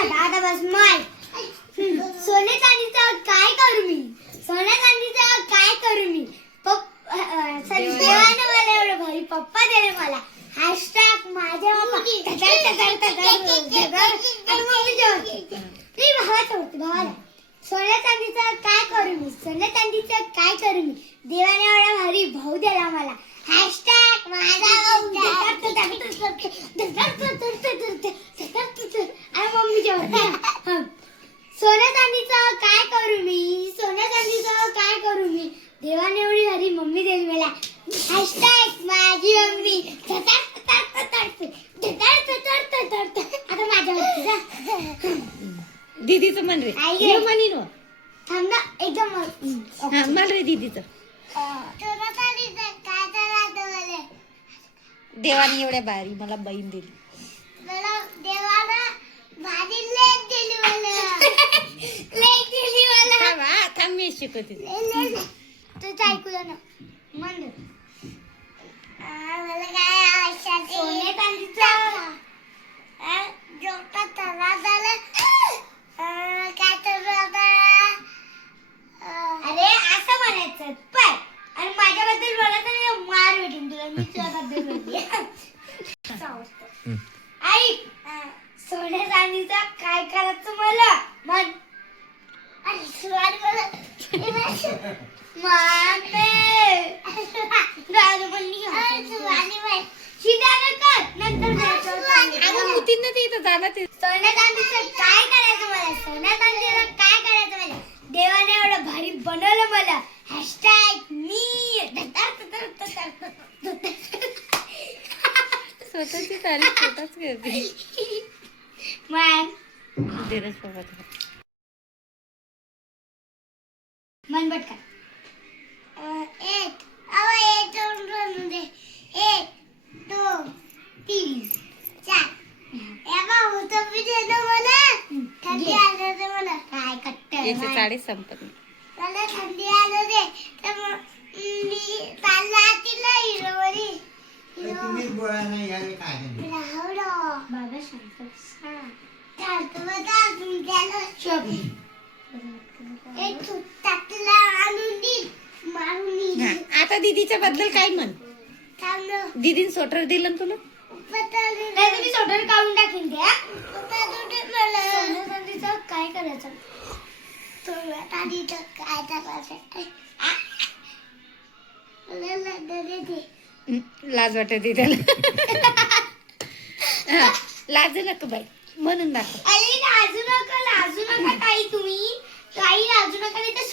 आता बस माय सोने चांदीचं काय करू मी सोन्या चांदीचं काय करू मी देवाने मला एवढं भारी पप्पा दिले मला हॅशटॅग माझ्या भावाला सोन्या चांदीचं काय करू मी सोन्या चांदीचं काय करू मी देवाने एवढा भारी भाऊ दिला मला हॅशटॅग माझा सोन्या चांदीचं काय करू मी सोन्या चांदीचं काय करू मी देवाने एवढी भारी मम्मी दिली मला हॅशटॅग माझी मम्मी आता माझ्या दीदीचं म्हण रे म्हणी नो थांब ना एकदम म्हण रे दीदीचं देवाने एवढ्या भारी मला बहीण दिली थांब मी शिकवते तुझं ऐकू ना म्हण मला काय सोने चांदीचं काय अरे असं म्हणायचं पाय आणि माझ्याबद्दल बोला तर मार भेटेन तुला मी तुझ्याबद्दल बोलते ऐक सोन्या चांदीचं काय करायचं मला म्हण सोन्या चांदीचं काय करायचं मला सोन्या चांदीचं काय करायचं मला देवाने एवढं भारी बनवलं मला हॅशटॅग मी स्वतःची तारीफ स्वतःच करते मन बटका एक दोन तीन चार थंडी आलं मला काय कट्टर साडे संपत नाही मला थंडी आलं रे तर मी चालला तिला हिरोवरी बाबा शांत आता दीदीच्या बद्दल काय म्हण दीदीन स्वेटर दिलं ना तुला तुम्ही स्वेटर काढून टाकीन द्या काय करायचं लाज वाटते त्याला लाजू नका बाई म्हणून दाखव लाजू नका काही तुम्ही काही लाजू नका नाही तर